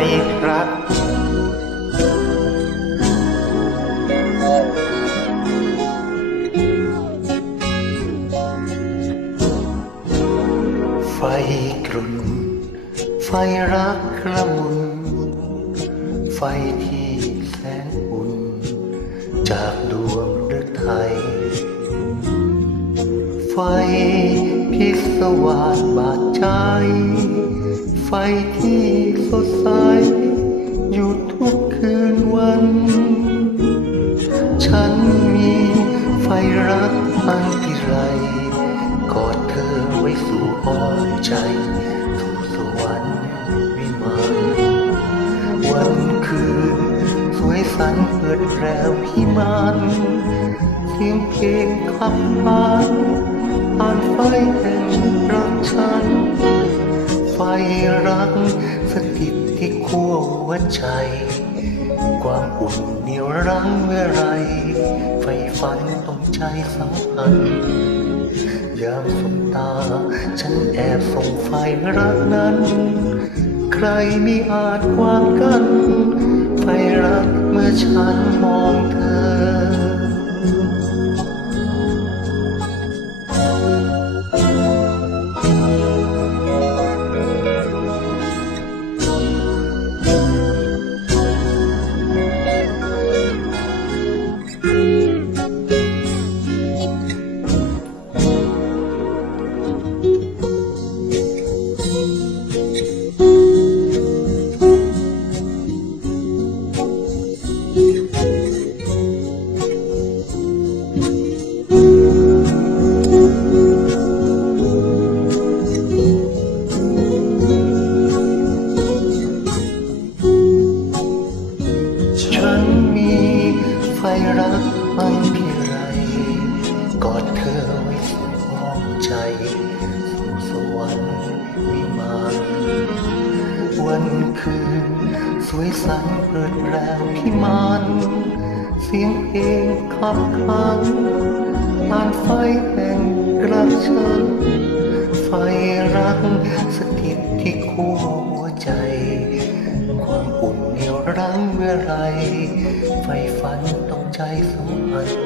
อยครับ ไฟกลุ่นไฟรักกระมุน ไฟที่แสนอุ่น จากดวงฤทัยไฟพิศวาสบาดใจ ไฟที่สดใส อยู่ทุกคืนวัน ฉันมีไฟรักอันพิไรกอดเธอไว้สู่อ้อมใจ สู่สวรรค์วิมานวันคืน สวยสันเปิดแพรวพิมานเสียงเพลงขับผ่านผ่านไฟแห่งรักฉัน วหัวใจ ความอุ่นเหนียวรั้งเมื่อไร ไฟฝันต้องใจสัมพันธ์ยามสบตา ฉันแอบส่งไฟรักนั้น ใครมีอาจควางกัน ไฟรักเมื่อฉันมองเธอ รักอันพิไรกอดเธอไว้สู่อ้อมใจสู่สวรรค์วิมานวันคืนสวยสันเปิดแปลวพิมานเสียงเพลงขับขันผ่านไฟแห่งรักฉันไฟรักสถิตที่คู่หัวใจ รั้งเมื่อไรไฟฝันต้องใจสัมพันธ์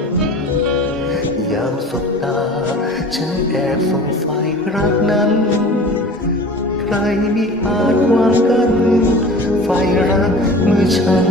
ยามสบตา ฉันแอบส่งไฟรักนั้น ใครมีอาจวางกัน ไฟรักเมื่อฉัน